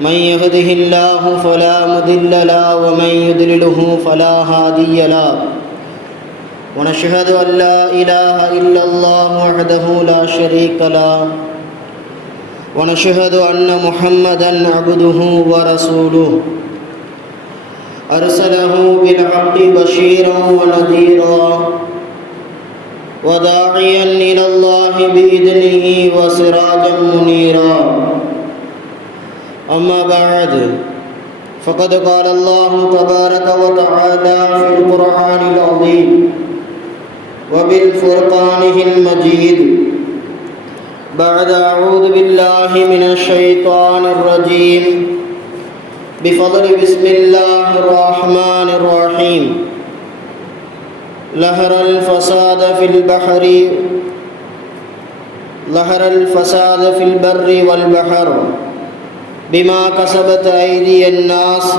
من يهده الله فلا مضل له ومن يضلله فلا هادي له. ونشهد أن لا إله إلا الله وحده لا شريك له. ونشهد أن محمدا عبده ورسوله. أرسله بالحق بشيرا ونذيرا. وداعيا إلى الله بإذنه وسراجا منيرا. أما بعد فقد قال الله تبارك وتعالى في القرآن العظيم وبالفرقانه المجيد بعد أعوذ بالله من الشيطان الرجيم بفضل بسم الله الرحمن الرحيم لهر الفساد في البحر لهر الفساد في البر والبحر بما كسبت أيدي الناس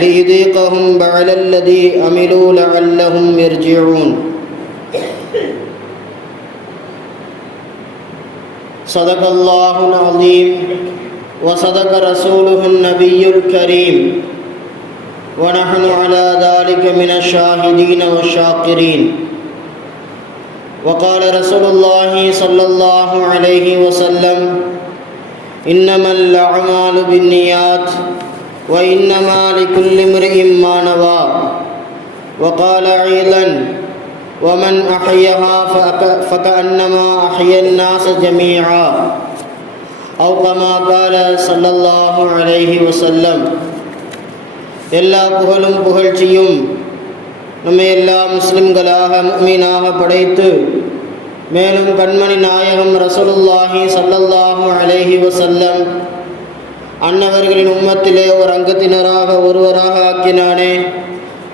ليذيقهم بعد الذي عملوا لعلهم يرجعون. صدق الله العظيم وصدق رسوله النبي الكريم. ونحن على ذلك من الشاهدين والشاكرين. وقال رسول الله صلى الله عليه وسلم إنما الأعمال بالنيات وإنما لكل امرئ ما نوى وقال أيضا ومن أحياها فكأنما أحيا الناس جميعا أو كما قال صلى الله عليه وسلم எல்லா புகழும் புகழ்ச்சியும் நம்மை எல்லா முஸ்லிம்களாக மீனாக படைத்து மேலும் கண்மணி நாயகம் ரசூலுல்லாஹி சல்லல்லாஹு அலைஹி வசல்லம் அன்னவர்களின் உம்மத்திலே ஒரு அங்கத்தினராக ஒருவராக ஆக்கினானே.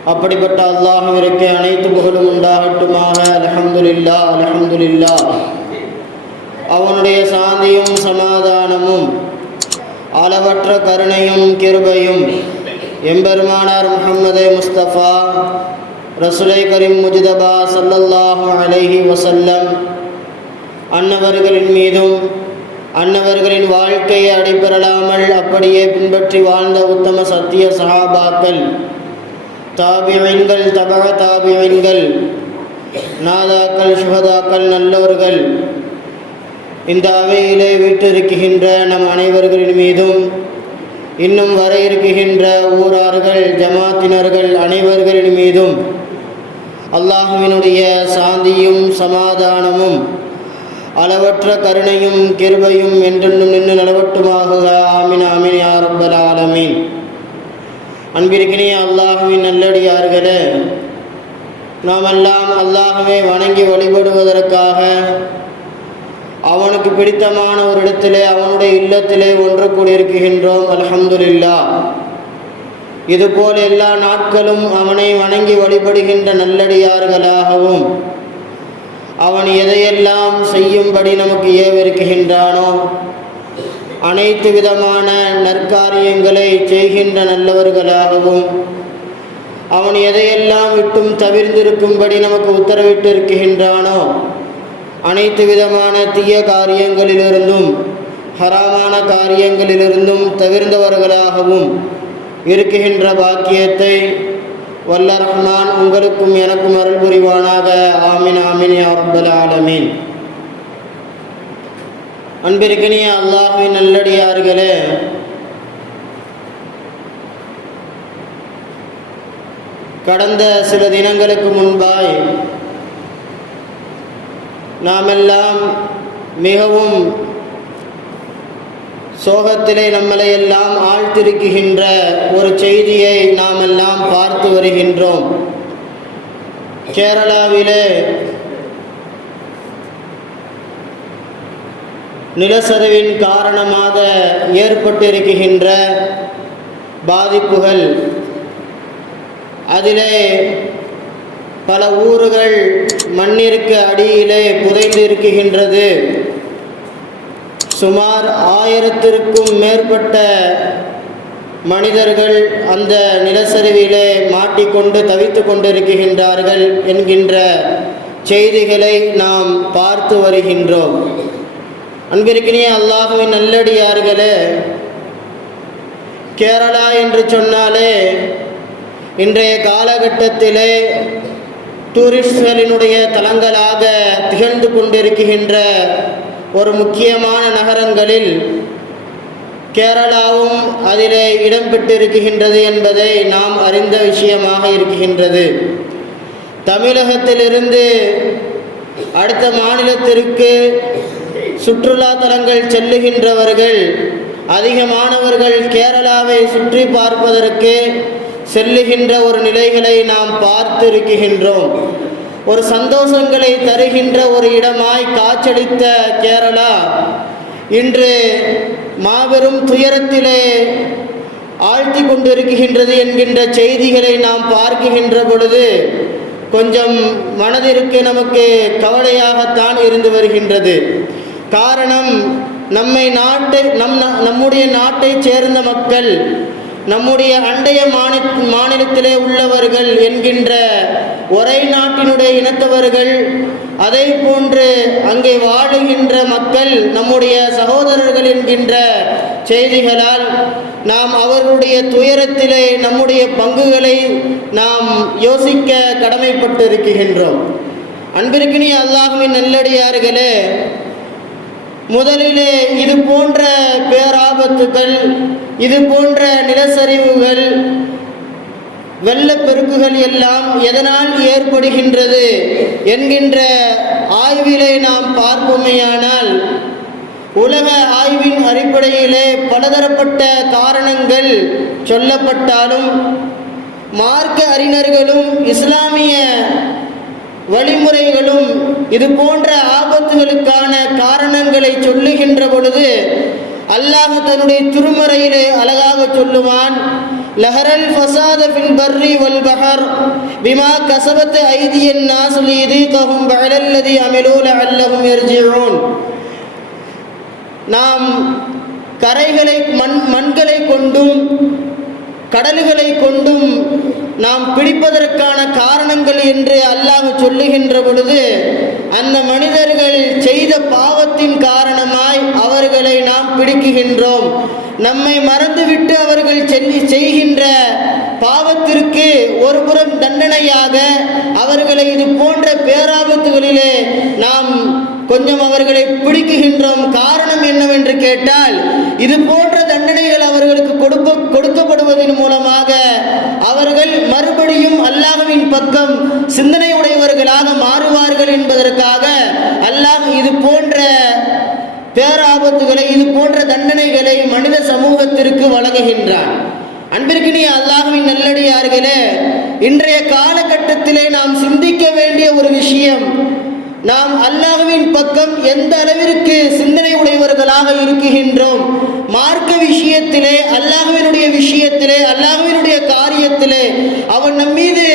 அப்படிப்பட்ட அல்லாஹுவிற்கு அனைத்து புகழும் உண்டாகட்டுமாக. அலஹம்துலில்லா அலஹம்துலில்லா அவனுடைய சாந்தியும் சமாதானமும் அளவற்ற கருணையும் கிருபையும் எம்பெருமானார் முகமது முஸ்தபா ரசுலை கரீம் முஜிதபா சல்லல்லாஹு அலைஹி வசல்லம் அன்னவர்களின் மீதும் அன்னவர்களின் வாழ்க்கையை அடிபெறலாமல் அப்படியே பின்பற்றி வாழ்ந்த உத்தம சத்திய சஹாபாக்கள் தாபியன்கள் தபக தாபியன்கள் நாதாக்கள் சுகதாக்கள் நல்லோர்கள் இந்த அவையிலே வீட்டிருக்கின்ற நம் அனைவர்களின் மீதும் இன்னும் வர இருக்குகின்ற ஊரார்கள் ஜமாத்தினர்கள் அனைவர்களின் மீதும் அல்லாஹுவினுடைய சாந்தியும் சமாதானமும் அளவற்ற கருணையும் கிருபையும் என்றென்றும் நின்று நலவட்டுமாக ஆமின் ஆமின் யாரப்பல் ஆலமீன். அன்பிற்கினிய அல்லாஹுவின் நல்லடியார்களே நாமெல்லாம் அல்லாஹுவை வணங்கி வழிபடுவதற்காக அவனுக்கு பிடித்தமான ஒரு இடத்திலே அவனுடைய இல்லத்திலே ஒன்று கூடியிருக்கின்றோம். அலமதுல்லா இதுபோல் எல்லா நாட்களும் அவனை வணங்கி வழிபடுகின்ற நல்லடியார்களாகவும் அவன் எதையெல்லாம் செய்யும்படி நமக்கு ஏவிருக்கின்றானோ அனைத்து விதமான நற்காரியங்களை செய்கின்ற நல்லவர்களாகவும் அவன் எதையெல்லாம் விட்டும் தவிர்ந்திருக்கும்படி நமக்கு உத்தரவிட்டிருக்கின்றானோ அனைத்து விதமான தீய காரியங்களிலிருந்தும் ஹராமான காரியங்களிலிருந்தும் தவிர்ந்தவர்களாகவும் இருக்குகின்ற பாக்கியத்தை வல்ல ரஹ்மான் உங்களுக்கும் எனக்கும் அருள் புரிவானாக. ஆமின் ஆமின் அரபல் ஆலமீன். அன்பிற்கினிய அல்லாஹின் நல்லடியார்களே கடந்த சில தினங்களுக்கு முன்பாய் நாமெல்லாம் மிகவும் சோகத்திலே நம்மளை எல்லாம் ஆழ்த்திருக்குகின்ற ஒரு செய்தியை நாம் எல்லாம் பார்த்து வருகின்றோம். கேரளாவிலே நிலச்சரிவின் காரணமாக ஏற்பட்டிருக்கின்ற பாதிப்புகள் அதிலே பல ஊர்கள் மண்ணிற்கு அடியிலே புதைந்து இருக்கின்றது சுமார் ஆயிரத்திற்கும் மேற்பட்ட மனிதர்கள் அந்த நிலச்சரிவிலே மாட்டிக்கொண்டு தவித்து கொண்டிருக்கின்றார்கள் என்கின்ற செய்திகளை நாம் பார்த்து வருகின்றோம். அன்பிற்கினிய அல்லாஹுவின் நல்லடியார்களே கேரளா என்று சொன்னாலே இன்றைய காலகட்டத்திலே டூரிஸ்ட்களினுடைய தலங்களாக திகழ்ந்து கொண்டிருக்கின்ற ஒரு முக்கியமான நகரங்களில் கேரளாவும் அதிலே இடம்பெற்றிருக்கின்றது என்பதை நாம் அறிந்த விஷயமாக இருக்கின்றது. தமிழகத்திலிருந்து அடுத்த மாநிலத்திற்கு சுற்றுலா தலங்கள் செல்லுகின்றவர்கள் அதிகமானவர்கள் கேரளாவை சுற்றி பார்ப்பதற்கு செல்லுகின்ற ஒரு நிலைகளை நாம் பார்த்திருக்கின்றோம். ஒரு சந்தோஷங்களை தருகின்ற ஒரு இடமாய் காட்சளித்த கேரளா. இன்று மாபெரும் துயரத்திலே ஆழ்த்தி கொண்டிருக்கின்றது என்கின்ற செய்திகளை நாம் பார்க்கின்ற பொழுது கொஞ்சம் மனதிற்கு நமக்கு கவலையாகத்தான் இருந்து வருகின்றது. காரணம் நம்மை நாட்டை நம் நம்முடைய நாட்டைச் சேர்ந்த மக்கள் நம்முடைய அண்டைய மாநில மாநிலத்திலே உள்ளவர்கள் என்கின்ற ஒரே நாட்டினுடைய இனத்தவர்கள் அதே போன்று அங்கே வாழுகின்ற மக்கள் நம்முடைய சகோதரர்கள் என்கின்ற செய்திகளால் நாம் அவர்களுடைய துயரத்திலே நம்முடைய பங்குகளை நாம் யோசிக்க கடமைப்பட்டு இருக்கின்றோம் அன்பிற்கினி அல்லாஹுவின் நல்லடியார்களே முதலிலே இது போன்ற பேராபத்துகள் இது போன்ற நிலச்சரிவுகள் வெள்ளப்பெருக்குகள் எல்லாம் எதனால் ஏற்படுகின்றது என்கின்ற ஆய்விலே நாம் பார்ப்போமேயானால் உலக ஆய்வின் அடிப்படையிலே பலதரப்பட்ட காரணங்கள் சொல்லப்பட்டாலும் மார்க்க அறிஞர்களும் இஸ்லாமிய வழிமுறைகளும் இது போன்ற ஆபத்துகளுக்கான காரணங்களை சொல்லுகின்ற பொழுது அல்லாஹ் தன்னுடைய திருமறையிலே அழகாக சொல்லுவான் லஹரல் ஃபசாத ஃபில் பர்ரி வல் பஹர் பிமா கசபத் ஐதியன் நாஸ் லீதீகஹும் பஅலல்லதி அமிலூ லஅல்லஹும் யர்ஜிஊன். நாம் கரைகளை மண் மண்களை கொண்டும் கடல்களை கொண்டும் நாம் பிடிப்பதற்கான காரணங்கள் என்று அல்லாஹ் சொல்லுகின்ற பொழுது அந்த மனிதர்கள் செய்த பாவத்தின் காரணமாய் அவர்களை நாம் பிடிக்குகின்றோம். நம்மை மறந்துவிட்டு அவர்கள் செல்லி செய்கின்ற பாவத்திற்கு ஒரு புறம் தண்டனையாக அவர்களை இது போன்ற பேராபத்துகளிலே நாம் கொஞ்சம் அவர்களை பிடிக்குகின்றோம். காரணம் என்னவென்று கேட்டால் இது போன்ற தண்டனைகள் அவர்களுக்கு கொடுக்க கொடுக்கப்படுவதன் மூலமாக அவர்கள் மறுபடியும் அல்லாஹுவின் பக்கம் சிந்தனை உடையவர்களாக மாறுவார்கள் என்பதற்காக அல்லாஹ் இது போன்ற பேராபத்துகளை இது போன்ற தண்டனைகளை மனித சமூகத்திற்கு வழங்குகின்றான். அன்பிற்கினிய அல்லாஹுவின் நல்லடியார்களே இன்றைய காலகட்டத்திலே நாம் சிந்திக்க வேண்டிய ஒரு விஷயம் நாம் அல்லாஹுவின் பக்கம் எந்த அளவிற்கு சிந்தனை உடையவர்களாக இருக்குகின்றோம் மார்க்க விஷயத்திலே அல்லாஹுவினுடைய விஷயத்திலே அல்லாஹுவினுடைய காரியத்திலே அவன் நம்மீது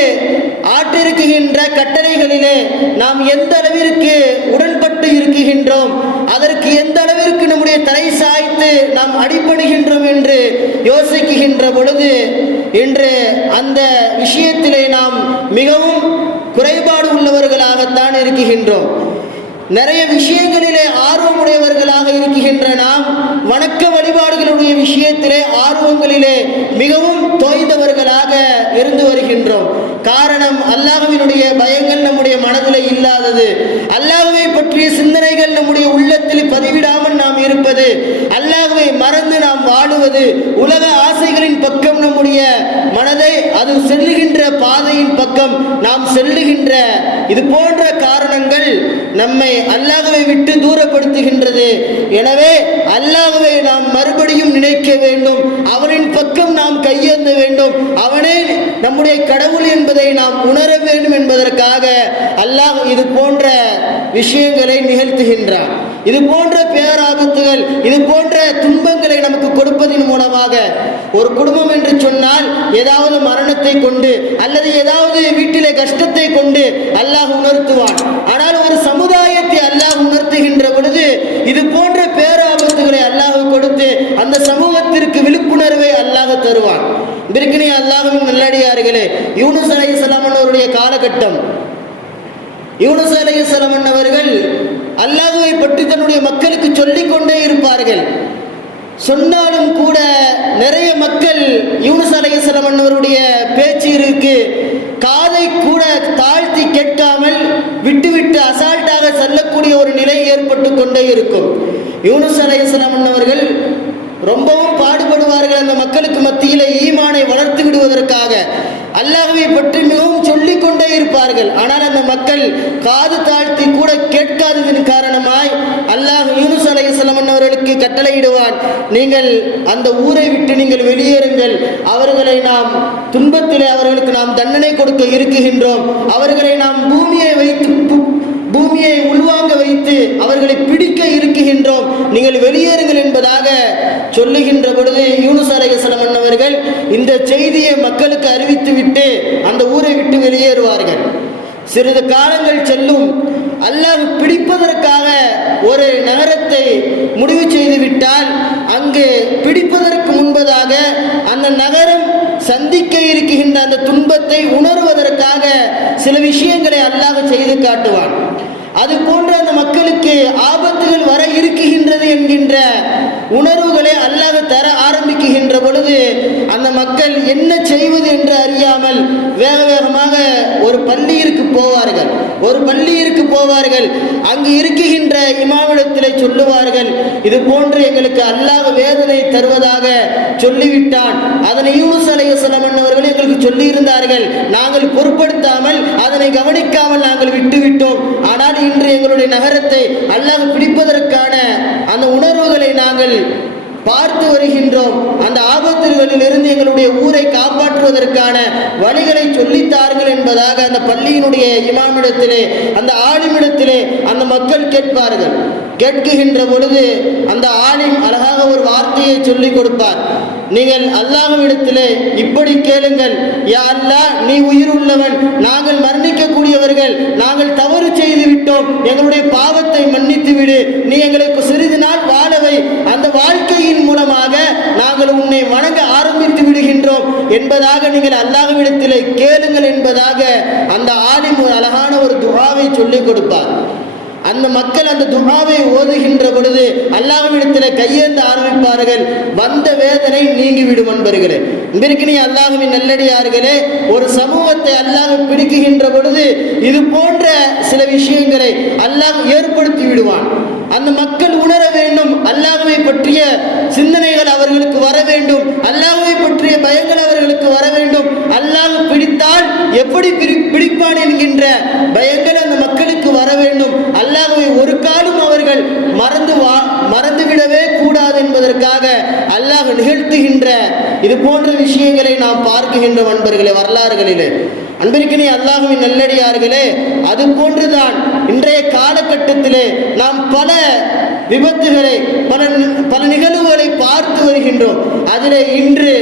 ஆற்றிருக்குகின்ற கட்டளைகளிலே நாம் எந்த அளவிற்கு உடன்பட்டு இருக்குகின்றோம் அதற்கு எந்த அளவிற்கு நம்முடைய தலை சாய்த்து நாம் அடிபடுகின்றோம் என்று யோசிக்குகின்ற பொழுது இன்று அந்த விஷயத்திலே நாம் மிகவும் குறைபாடு உள்ளவர்களாகத்தான் இருக்குகின்றோம் நிறைய விஷயங்களிலே ஆர்வமுடையவர்களாக இருக்கின்ற நாம் வணக்க வழிபாடுகளுடைய விஷயத்திலே ஆர்வங்களிலே மிகவும் தோய்ந்தவர்களாக இருந்து வருகின்றோம். காரணம் அல்லாஹவினுடைய பயங்கள் நம்முடைய மனதில் இல்லாதது. அல்லாஹவை பற்றிய சிந்தனைகள் நம்முடைய உள்ளத்தில் பதிவிடாமல் நாம் இருப்பது. அல்லாஹவை மறந்து நாம் வாழுவது. உலக ஆசைகளின் பக்கம் நம்முடைய மனதை அது செல்லுகின்ற பாதையின் பக்கம் நாம் செல்லுகின்ற. இது போன்ற காரணங்கள் நம்மை அல்லாகவே விட்டு தூரப்படுத்துகின்றது. எனவே அல்லாகவே நாம் மறுபடியும் நினைக்க வேண்டும். அவனின் பக்கம் நாம் கையேந்த வேண்டும். அவனே நம்முடைய கடவுள் என்பதை நாம் உணர வேண்டும் என்பதற்காக அல்லாஹ் இது போன்ற விஷயங்களை நிகழ்த்துகின்றான். இது போன்ற பேராபத்துகள் இது போன்ற துன்பங்களை நமக்கு கொடுப்பதன் மூலமாக ஒரு குடும்பம் என்று சொன்னால் ஏதாவது மரணத்தை கொண்டு அல்லது ஏதாவது வீட்டிலே கஷ்டத்தை கொண்டு அல்லாஹ் உணர்த்துவான். ஆனால் ஒரு சமுதாயத்தை அல்லாஹ் உணர்த்துகின்ற பொழுது இது போன்ற பேராபத்துகளை அல்லாஹ் கொடுத்து அந்த சமூகத்திற்கு விழிப்புணர்வை அல்லாஹ் தருவான். பிரிக்கினி அல்லாஹும் நல்லடியார்களே யூனுஸ் அலைஹிஸ்ஸலாம் அவருடைய காலகட்டம். யூனுஸ் அலைஹிஸ்ஸலாம் அவர்கள் அல்லாஹுவை பற்றி தன்னுடைய மக்களுக்கு சொல்லிக் கொண்டே இருப்பார்கள். சொன்னாலும் கூட நிறைய மக்கள் யூனுஸ் அலைஹிஸ்ஸலாம் அவருடைய பேச்சிற்கு காதை கூட தாழ்த்தி கேட்காமல் விட்டுவிட்டு அசால்ட்டாக செல்லக்கூடிய ஒரு நிலை ஏற்பட்டு கொண்டே இருக்கும். யூனுஸ் அலைஹிஸ்ஸலாம் அவர்கள் ரொம்பவும் பாடுபடுவார்கள் அந்த மக்களுக்கு மத்தியில் ஈமானை வளர்த்து விடுவதற்காக. அல்லாஹுவை பற்றி மிகவும் சொல்லிக் கொண்டே இருப்பார்கள். ஆனால் அந்த மக்கள் காது தாழ்த்தி கூட கேட்காததின் காரணமாய் அல்லாஹ் யூனுஸ் அலைஹிஸ்ஸலாம் அவர்களுக்கு கட்டளையிடுவான். நீங்கள் அந்த ஊரை விட்டு நீங்கள் வெளியேறுங்கள். அவர்களை நாம் துன்பத்திலே அவர்களுக்கு நாம் தண்டனை கொடுக்க இருக்குகின்றோம் அவர்களை நாம் பூமியை வைத்து பூமியை உள்வாங்க வைத்து அவர்களை பிடிக்க இருக்குகின்றோம் நீங்கள் வெளியேறுங்கள் என்பதாக சொல்லுகின்ற பொழுது யூனுஸ் அலைஹிஸ்ஸலாம் அவர்கள் இந்த செய்தியை மக்களுக்கு அறிவித்துவிட்டு அந்த ஊரை விட்டு வெளியேறுவார்கள். சிறிது காலங்கள் செல்லும் அல்லாஹ் பிடிப்பதற்காக ஒரு நகரத்தை முடிவு செய்து விட்டால் அங்கு பிடிப்பதற்கு முன்பதாக அந்த நகரம் சந்திக்க இருக்கின்ற அந்த துன்பத்தை உணர்வதற்காக சில விஷயங்களை அல்லாஹ் செய்து காட்டுவான். அது போன்ற அந்த மக்களுக்கு ஆபத்துகள் வர இருக்குகின்றது என்கின்ற உணர்வுகளை அல்லாத தர ஆரம்பிக்குகின்ற பொழுது அந்த மக்கள் என்ன செய்வது என்று அறியாமல் வேக வேகமாக ஒரு பள்ளியிற்கு போவார்கள். ஒரு பள்ளியிற்கு போவார்கள். அங்கு இருக்குகின்ற இமாமிடத்திலே சொல்லுவார்கள் இது போன்று எங்களுக்கு அல்லாத வேதனை தருவதாக சொல்லிவிட்டான். அதனை யூனுஸ் அலைஹிஸ்ஸலாம் அவர்கள் சொல்லியிருந்தார்கள். நாங்கள் பொருட்படுத்தாமல் அதனை கவனிக்காமல் நாங்கள் விட்டுவிட்டோம். ஆனால் இன்று எங்களுடைய நகரத்தை அல்லாஹ் பிடிப்பதற்கான அந்த உணர்வுகளை நாங்கள் பார்த்து வருகின்றோம். அந்த ஆபத்துகளிலிருந்து எங்களுடைய ஊரை காப்பாற்றுவதற்கான வழிகளை சொல்லித்தார்கள் என்பதாக அந்த பள்ளியினுடைய இமாமிடத்திலே அந்த ஆளுமிடத்திலே அந்த மக்கள் கேட்பார்கள். கேட்குகின்ற பொழுது அந்த ஆளின் அழகாக ஒரு வார்த்தையை சொல்லிக் கொடுப்பார். நீங்கள் அல்லாஹ்விடத்திலே இப்படி கேளுங்கள். யா அல்லாஹ் நீ உயிர் உள்ளவன் நாங்கள் மரணிக்கக்கூடியவர்கள். நாங்கள் தவறு செய்து விட்டோம் எங்களுடைய பாவத்தை மன்னித்து விடு நீ எங்களுக்கு சிறிது நாள் வாழவை அந்த வாழ்க்கையின் மூலமாக நாங்கள் உன்னை வணங்க ஆரம்பித்து விடுகின்றோம் என்பதாக நீங்கள் அல்லாஹ்விடத்திலே கேளுங்கள் என்பதாக அந்த ஆலிம் ஒரு அழகான ஒரு துகாவை சொல்லிக் கொடுப்பார். அந்த மக்கள் அந்த துகாவை ஓதுகின்ற பொழுது அல்லாஹ்விடத்தில் கையேந்த ஆரம்பிப்பார்கள். வந்த வேதனை நீங்கிவிடும் என்பர்களே அன்பர்களே. நீ அல்லாஹுவின் நல்லடியார்களே ஒரு சமூகத்தை அல்லாஹ் பிடிக்குகின்ற பொழுது இது போன்ற சில விஷயங்களை அல்லாஹ் ஏற்படுத்தி விடுவான். அந்த மக்கள் உணர வேண்டும் அல்லாஹுவை பற்றிய சிந்தனைகள் அவர்களுக்கு வர வேண்டும். அல்லாஹுவை பற்றிய பயங்கள் அவர்களுக்கு வர வேண்டும். அல்லாஹ் பிடித்தால் எப்படி பிடிப்பான் என்கின்ற பயங்கள் அந்த மக்களுக்கு வர வேண்டும். அல்லாஹுவை ஒரு காலம் அவர்கள் மறந்து வா மறந்துவிடவே கூடாது என்பதற்காக அல்லாஹ் நிகழ்த்துகின்ற இது போன்ற விஷயங்களை நாம் பார்க்குகின்ற நண்பர்களே வரலாறுகளிலே. அன்பிற்கினே அல்லாஹுவின் நல்லடியார்களே அது போன்றுதான் இன்றைய காலகட்டத்திலே நாம் பல விபத்துகளை பல பல நிகழ்வுகளை பார்த்து வருகின்றோம். அதிலே இன்று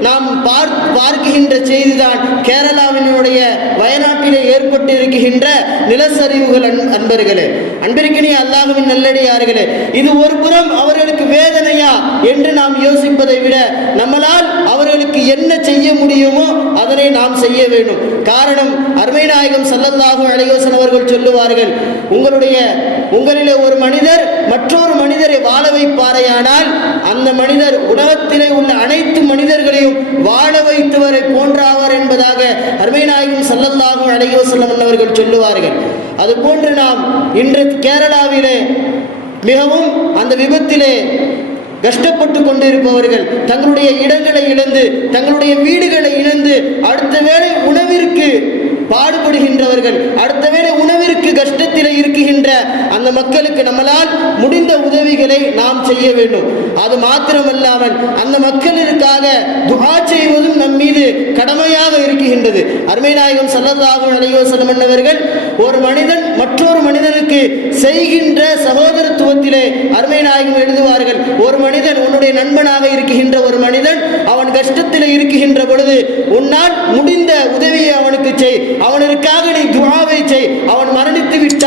நாம் பார் பார்க்கின்ற செய்திதான் கேரளாவினுடைய வயநாட்டிலே ஏற்பட்டிருக்கின்ற நிலச்சரிவுகள் அன்- அன்பர்களே. அன்பிற்கினே அல்லாஹுவின் நல்லடியார்களே இது ஒரு புறம் அவர்களுக்கு வேதனையா என்று நாம் யோசிப்பதை விட நம்மளால் அவர்களுக்கு என்ன செய்ய முடியுமோ அதனை நாம் செய்ய வேண்டும். காரணம் அருமை நாயகம் சல்லல்லாஹு அலையோசன் அவர்கள் சொல்லுவார்கள் உங்களுடைய உங்களிலே ஒரு மனிதர் மற்றொரு மனிதரை வாழ வைப்பாரையானால் அந்த மனிதர் உலகத்திலே உள்ள அனைத்து மனிதர்களையும் வாழ வைத்தவரை போன்றாவர் என்பதாக அருமை நாயகம் அழகிய செல்லம் அவர்கள் சொல்லுவார்கள். அது போன்று நாம் இன்று கேரளாவிலே மிகவும் அந்த விபத்திலே கஷ்டப்பட்டு கொண்டிருப்பவர்கள் தங்களுடைய இடங்களை இழந்து தங்களுடைய வீடுகளை இழந்து அடுத்த வேளை உணவிற்கு பாடுபடுகின்றவர்கள். அடுத்த வேளை உணவிற்கு கஷ்டத்தில் இருக்குகின்ற அந்த மக்களுக்கு நம்மளால் முடிந்த உதவிகளை நாம் செய்ய வேண்டும். அது மாத்திரமல்லாமல் அந்த மக்களிற்காக துகா செய்வதும் நம் மீது கடமையாக இருக்குகின்றது அருமை நாயகம் சல்லதாகும் அலைஹி வஸல்லம் ஒரு மனிதன் மற்றொரு மனிதனுக்கு செய்கின்ற சகோதரத்துவத்திலே அருமை நாயகம் எழுதுவார்கள் ஒரு மனிதன் உன்னுடைய நண்பனாக இருக்கின்ற ஒரு மனிதன் அவன் கஷ்டத்தில் இருக்கின்ற பொழுது உன்னால் முடிந்த உதவியை அவனுக்கு செய். அவனுக்காக நீ துவாவை செய். அவன் மரணித்து விட்டு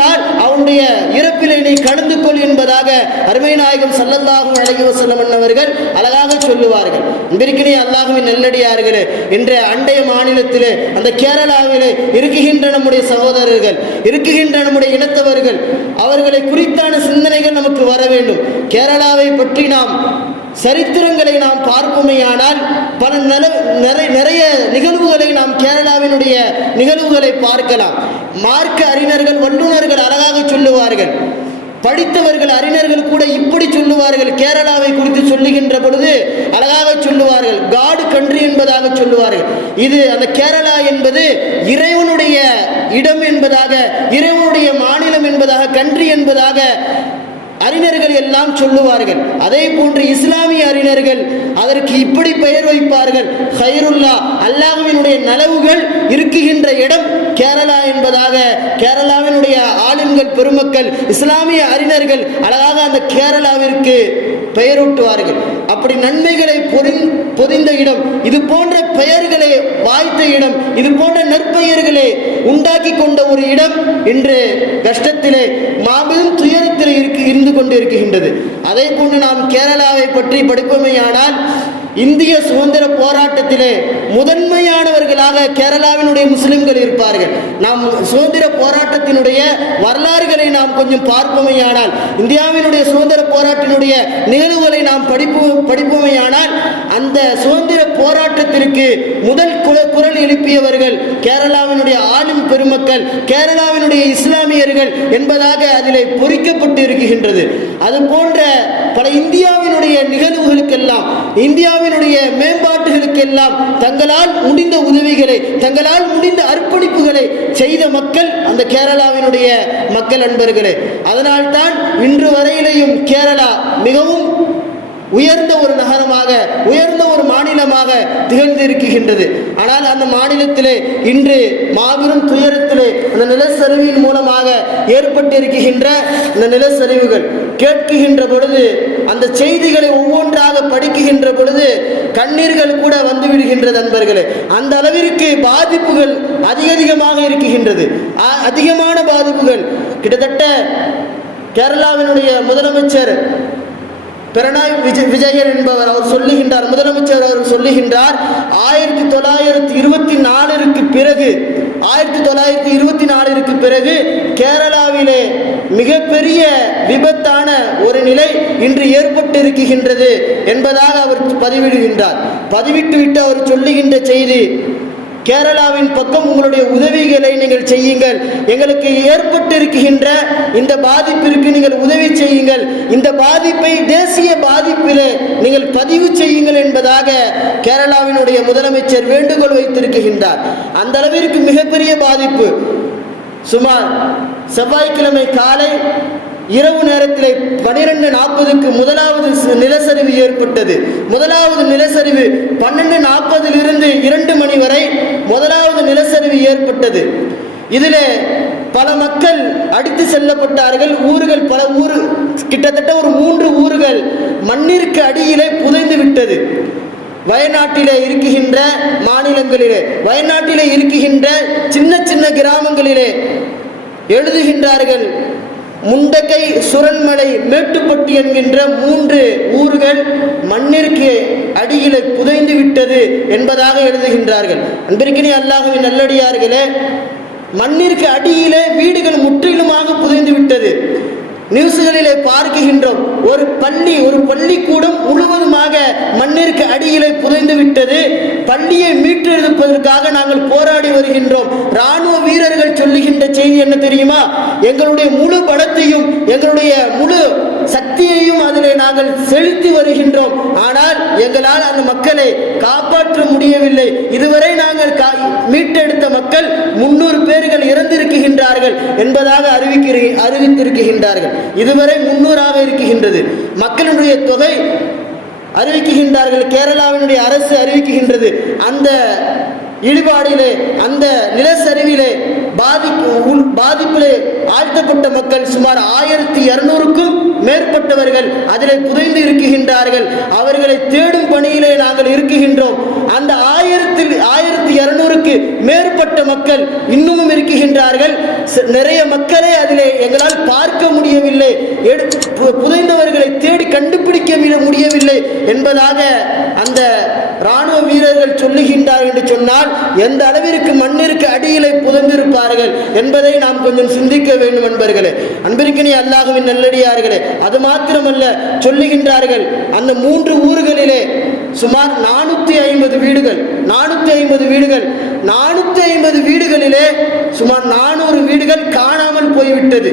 கலந்து கொள் என்பதாக அருமை நாயகம் சல்லல்லாஹு அழகி வஸல்லம் அவர்கள் அழகாக சொல்லுவார்கள். அன்பிற்கினே அல்லாஹுவின் நெல்லடியார்களே இன்றைய அண்டைய மாநிலத்திலே அந்த கேரளாவிலே இருக்குகின்ற நம்முடைய சகோதரர்கள் இருக்குகின்ற நம்முடைய இனத்தவர்கள் அவர்களை குறித்தான சிந்தனைகள் நமக்கு வர வேண்டும். கேரளாவை பற்றி நாம் சரித்திரங்களை நாம் பார்ப்போமேயானால் பல நல நிறைய நிகழ்வுகளை நாம் கேரளாவினுடைய நிகழ்வுகளை பார்க்கலாம். மார்க்க அறிஞர்கள் வல்லுநர்கள் அழகாக சொல்லுவார்கள். படித்தவர்கள் அறிஞர்கள் கூட இப்படி சொல்லுவார்கள். கேரளாவை குறித்து சொல்லுகின்ற பொழுது அழகாக சொல்லுவார்கள். காடு கன்றி என்பதாக சொல்லுவார்கள். இது அந்த கேரளா என்பது இறைவனுடைய இடம் என்பதாக இறைவனுடைய மாநிலம் என்பதாக கன்றி என்பதாக அறிஞர்கள் எல்லாம் சொல்லுவார்கள். அதே போன்று இஸ்லாமிய அறிஞர்கள் அதற்கு இப்படி பெயர் வைப்பார்கள். ஹைருல்லா அல்லாஹுவினுடைய நலவுகள் இருக்குகின்ற இடம் கேரளா என்பதாக கேரளாவினுடைய ஆளுங்கள் பெருமக்கள் இஸ்லாமிய அறிஞர்கள் அழகாக அந்த கேரளாவிற்கு பெயரூட்டுவார்கள். அப்படி நன்மைகளை பொறிந் பொதிந்த இடம். இது போன்ற பெயர்களை வாய்த்த இடம். இது போன்ற நற்பெயர்களே உண்டாக்கி கொண்ட ஒரு இடம் இன்று கஷ்டத்திலே மாபெரும் துயரத்திலே இருக்கு இருந்து கொண்டு இருக்கின்றது அதே போன்று நாம் கேரளாவை பற்றி படிப்போமேயானால் இந்திய சுதந்திர போராட்டத்திலே முதன்மையானவர்களாக கேரளாவினுடைய முஸ்லிம்கள் இருப்பார்கள். நாம் சுதந்திர போராட்டத்தினுடைய வரலாறுகளை நாம் கொஞ்சம் பார்ப்போமையானால் இந்தியாவினுடைய சுதந்திர போராட்டினுடைய நிகழ்வுகளை நாம் படிப்பு படிப்போமையானால் அந்த சுதந்திர போராட்டத்திற்கு முதல் குர- குரல் எழுப்பியவர்கள் கேரளாவினுடைய ஆளும் பெருமக்கள் கேரளாவினுடைய இஸ்லாமியர்கள் என்பதாக அதிலே பொறிக்கப்பட்டு இருக்கின்றது அது போன்ற பல இந்தியாவினுடைய நிகழ்வுகளுக்கெல்லாம் இந்தியாவினுடைய மேம்பாட்டுகளுக்கெல்லாம் தங்களால் முடிந்த உதவிகளை தங்களால் முடிந்த அர்ப்பணிப்புகளை செய்த மக்கள் அந்த கேரளாவினுடைய மக்கள் அன்பர்களே. அதனால்தான் இன்று வரையிலேயும் கேரளா மிகவும் உயர்ந்த ஒரு நகரமாக உயர்ந்த ஒரு மாநிலமாக திகழ்ந்திருக்கின்றது. ஆனால் அந்த மாநிலத்திலே இன்று மாபெரும் துயரத்திலே அந்த நிலச்சரிவின் மூலமாக ஏற்பட்டிருக்கின்ற இந்த நிலச்சரிவுகள் கேட்குகின்ற பொழுது அந்த செய்திகளை ஒவ்வொன்றாக படிக்குகின்ற பொழுது கண்ணீர்கள் கூட வந்து விடுகின்றது நண்பர்களே அந்த அளவிற்கு பாதிப்புகள் அதிக அதிகமாக இருக்கின்றது. அ- அதிகமான பாதிப்புகள். கிட்டத்தட்ட கேரளாவினுடைய முதலமைச்சர் பிரணாய் விஜய் விஜயன் என்பவர் அவர் சொல்லுகின்றார் முதலமைச்சர் அவர் சொல்லுகின்றார் ஆயிரத்தி தொள்ளாயிரத்தி இருபத்தி நாலிற்கு பிறகு ஆயிரத்தி தொள்ளாயிரத்தி இருபத்தி நாலிற்கு பிறகு கேரளாவிலே மிகப்பெரிய விபத்தான ஒரு நிலை இன்று ஏற்பட்டிருக்கின்றது என்பதாக அவர் பதிவிடுகின்றார். பதிவிட்டு விட்டு அவர் சொல்லுகின்ற செய்தி கேரளாவின் பக்கம் உங்களுடைய உதவிகளை நீங்கள் செய்யுங்கள். எங்களுக்கு ஏற்பட்டிருக்கின்ற இந்த பாதிப்பிற்கு நீங்கள் உதவி செய்யுங்கள். இந்த பாதிப்பை தேசிய பாதிப்பிலே நீங்கள் பதிவு செய்யுங்கள் என்பதாக கேரளாவினுடைய முதலமைச்சர் வேண்டுகோள் வைத்திருக்கின்றார். அந்த அளவிற்கு மிகப்பெரிய பாதிப்பு. சுமார் செவ்வாய்க்கிழமை காலை இரவு நேரத்தில் பனிரெண்டு நாற்பதுக்கு முதலாவது நிலச்சரிவு ஏற்பட்டது. முதலாவது நிலச்சரிவு பன்னெண்டு நாற்பதிலிருந்து இரண்டு மணி வரை முதலாவது நிலச்சரிவு ஏற்பட்டது. இதில் பல மக்கள் அடித்து செல்லப்பட்டார்கள். ஊர்கள் பல ஊர் கிட்டத்தட்ட ஒரு மூன்று ஊர்கள் மண்ணிற்கு அடியிலே புதைந்து விட்டது. வயநாட்டிலே இருக்குகின்ற மாநிலங்களிலே வயநாட்டிலே இருக்குகின்ற சின்ன சின்ன கிராமங்களிலே எழுதுகின்றார்கள் முண்டக்கை சுரன்மலை மேட்டுப்பட்டி என்கின்ற மூன்று ஊர்கள் மண்ணிற்கு அடியிலே புதைந்து விட்டது என்பதாக எழுதுகின்றார்கள். அன்பிற்கினே அல்லாஹுவின் நல்லடியார்களே மண்ணிற்கு அடியிலே வீடுகள் முற்றிலுமாக புதைந்து விட்டது. நியூஸ்களிலே பார்க்கின்றோம் ஒரு பள்ளி ஒரு பள்ளிக்கூடம் முழுவதுமாக மண்ணிற்கு அடியிலே புதைந்து விட்டது. பள்ளியை மீட்டெடுப்பதற்காக நாங்கள் போராடி வருகின்றோம். ராணுவ வீரர்கள் சொல்லுகின்ற செய்தி என்ன தெரியுமா? எங்களுடைய முழு பலத்தையும் எங்களுடைய முழு சக்தியையும் அதிலே நாங்கள் செலுத்தி வருகின்றோம். ஆனால் எங்களால் அந்த மக்களை காப்பாற்ற முடியவில்லை. இதுவரை நாங்கள் மீட்டெடுத்த மக்கள் முன்னூறு பேர்கள் இறந்திருக்கின்றார்கள் என்பதாக அறிவிக்கிற அறிவித்திருக்கின்றார்கள். இதுவரை முன்னூறாக இருக்குகின்றது மக்களுடைய தொகை அறிவிக்குகின்றார்கள் கேரளாவினுடைய அரசு அறிவிக்குகின்றது அந்த இடிபாடிலே அந்த நிலச்சரிவிலே பாதிப்பு உள்- பாதிப்பிலே ஆழ்த்தப்பட்ட மக்கள் சுமார் ஆயிரத்தி இருநூறுக்கும் மேற்பட்டவர்கள் அதிலே புதைந்து இருக்குகின்றார்கள். அவர்களை தேடும் பணியிலே நாங்கள் இருக்குகின்றோம். அந்த ஆயிரத்தில் ஆயிரத்தி இருநூறுக்கு மேற்பட்ட மக்கள் இன்னமும் இருக்குகின்றார்கள் ச- நிறைய மக்களை அதிலே எங்களால் பார்க்க முடியவில்லை. எடுத்து பு- புதைந்தவர்களை தேடி கண்டுபிடிக்க முடியவில்லை என்பதாக அந்த ராணுவ வீரர்கள் சொல்லுகின்றார் என்று சொன்னால் எந்த அளவிற்கு மண்ணிற்கு அடியிலே புதைந்திருப்பார் புதைந்திருப்பார்கள் என்பதை நாம் கொஞ்சம் சிந்திக்க வேண்டும் என்பர்களே அன்பிற்கினி அல்லாஹுவின் நல்லடியார்களே அது மாத்திரமல்ல சொல்லுகின்றார்கள் அந்த மூன்று ஊர்களிலே சுமார் நானூத்தி ஐம்பது வீடுகள் நானூத்தி ஐம்பது வீடுகள் நானூத்தி ஐம்பது வீடுகளிலே சுமார் நானூறு வீடுகள் காணாமல் போய்விட்டது.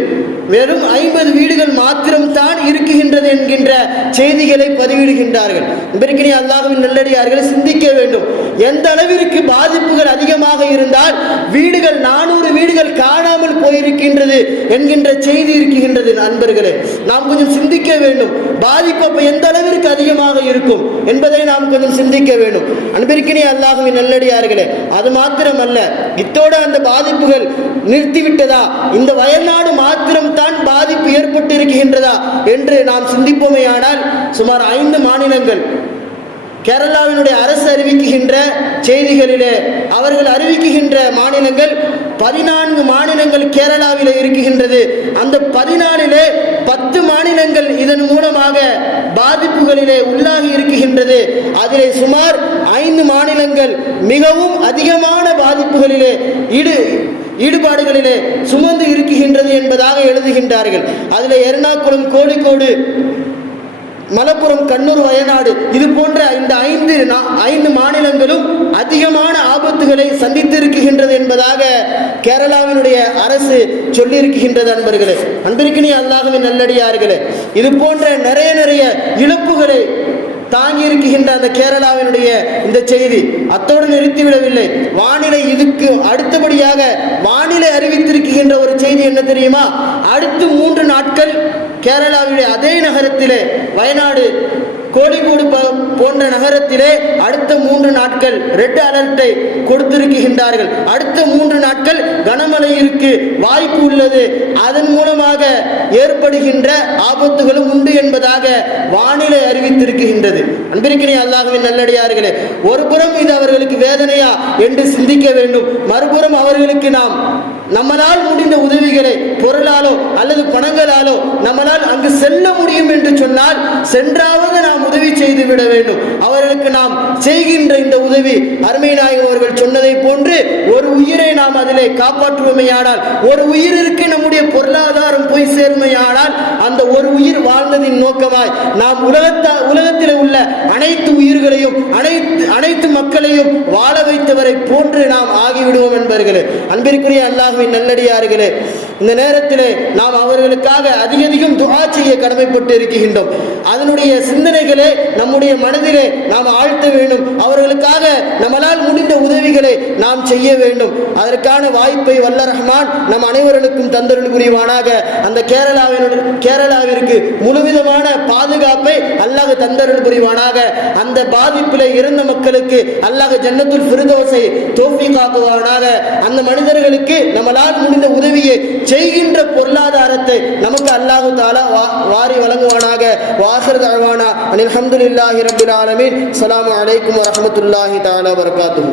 வெறும் ஐம்பது வீடுகள் மாத்திரம்தான் இருக்குகின்றது என்கின்ற செய்திகளை பதிவிடுகின்றார்கள். இன்றைக்கினே அல்லாஹுவின் நல்லடியார்கள் சிந்திக்க வேண்டும். எந்த அளவிற்கு பாதிப்புகள் அதிகமாக இருந்தால் வீடுகள் நானூறு வீடுகள் காணாமல் போயிருக்கின்றது என்கின்ற செய்தி இருக்குகின்றது நண்பர்களே. நாம் கொஞ்சம் சிந்திக்க வேண்டும். பாதிப்பு அப்ப எந்த அளவிற்கு அதிகமாக இருக்கும் என்பதை நாம் கொஞ்சம் சிந்திக்க வேண்டும். அன்பிற்கினே அல்லாஹுவின் நல்லடியார்களே அது மாத்திரமல்ல. இத்தோடு அந்த பாதிப்புகள் நிறுத்திவிட்டதா? இந்த வயநாடு மாத்திரம்தான் பாதிப்பு ஏற்பட்டு இருக்கின்றதா என்று நாம் சிந்திப்போமேயானால் சுமார் ஐந்து மாநிலங்கள் கேரளாவினுடைய அரசு அறிவிக்கின்ற செய்திகளிலே அவர்கள் அறிவிக்கின்ற மாநிலங்கள் பதினான்கு மாநிலங்கள் கேரளாவிலே இருக்கின்றது. அந்த பதினாலிலே பத்து மாநிலங்கள் இதன் மூலமாக பாதிப்புகளிலே உள்ளாகி இருக்கின்றது. அதிலே சுமார் ஐந்து மாநிலங்கள் மிகவும் அதிகமான பாதிப்புகளிலே ஈடு ஈடுபாடுகளிலே சுமந்து இருக்குகின்றது என்பதாக எழுதுகின்றார்கள். அதில் எர்ணாகுளம் கோழிக்கோடு மலப்புரம் கண்ணூர் வயநாடு இது போன்ற இந்த ஐந்து நா- ஐந்து மாநிலங்களும் அதிகமான ஆபத்துகளை சந்தித்திருக்கின்றது என்பதாக கேரளாவினுடைய அரசு சொல்லியிருக்கின்றது அன்பர்களே. அன்பிற்கினே அல்லாஹுவின் நல்லடியார்களே இது போன்ற நிறைய நிறைய இழப்புகளை தாங்கி இருக்கின்ற அந்த கேரளாவினுடைய இந்த செய்தி அத்தோடு நிறுத்திவிடவில்லை. வானிலை இதுக்கு அடுத்தபடியாக வானிலை அறிவித்திருக்கின்ற ஒரு செய்தி என்ன தெரியுமா? அடுத்து மூன்று நாட்கள் கேரளாவுடைய அதே நகரத்திலே வயநாடு கோழிக்கோடு ப- போன்ற நகரத்திலே அடுத்த மூன்று நாட்கள் ரெட் அலர்ட்டை கொடுத்திருக்கின்றார்கள். அடுத்த மூன்று நாட்கள் கனமழையிற்கு வாய்ப்பு உள்ளது. அதன் மூலமாக ஏற்படுகின்ற ஆபத்துகளும் உண்டு என்பதாக வானிலை அறிவித்திருக்கின்றது. அன்பிற்கினே அல்லாஹுவின் நல்லடியார்களே ஒரு புறம் இது அவர்களுக்கு வேதனையா என்று சிந்திக்க வேண்டும். மறுபுறம் அவர்களுக்கு நாம் நம்மளால் முடிந்த உதவிகளை பொருளாலோ அல்லது பணங்களாலோ நம்மளால் அங்கு செல்ல முடியும் என்று சொன்னால் சென்றாவது நாம் உதவி செய்து விட வேண்டும். அவர்களுக்கு நாம் செய்கின்ற இந்த உதவி அருமை நாயகம் அவர்கள் சொன்னதை போன்று ஒரு உயிரை நாம் அதிலே காப்பாற்றுவோமையானால் ஒரு உயிருக்கு நம்முடைய பொருளாதாரம் போய் சேர்மையானால் அந்த ஒரு உயிர் வாழ்ந்ததின் நோக்கமாய் நாம் உலகத்த உலகத்தில் உள்ள அனைத்து உயிர்களையும் அனைத்து அனைத்து மக்களையும் வாழ வைத்தவரை போன்று நாம் ஆகிவிடுவோம் நண்பர்களே அன்பிற்குரிய அல்லாஹுவின் நல்லடியார்களே இந்த நேரத்திலே நாம் அவர்களுக்காக அதிக அதிகம் செய்ய கடமைப்பட்டு இருக்கின்றோம் அதனுடைய சிந்தனைகளை நம்முடைய மனதிலே நாம் ஆழ்த்த வேண்டும். அவர்களுக்காக நம்மளால் முடிந்த உதவிகளை நாம் செய்ய வேண்டும். அதற்கான வாய்ப்பை வல்ல ரஹ்மான் நம் அனைவர்களுக்கும் தந்தருள் புரிவானாக அந்த கேரளாவினுடைய கேரளாவிற்கு முழுவிதமான பாதுகாப்பை அல்லாஹ் தந்தருள் புரிவானாக அந்த பாதிப்பில் இருந்த மக்களுக்கு அல்லாஹ் ஜன்னத்துல் ஃபிர்தோஸை தோஃபிகாக்குவானாக. அந்த மனிதர்களுக்கு நம்மளால் முடிந்த உதவியை செய்கின்ற பொருளாதாரத்தை நமக்கு அல்லாஹு தாலா வா- வாரி வழங்குவானாக. வாசர் தழ்வானா அனில் அஹமதுல்லாஹி ரபில் ஆலமீன் அஸ்ஸலாமு அலைக்கும் வரஹ்மத்துல்லாஹி தஆலா வபரகாத்துஹு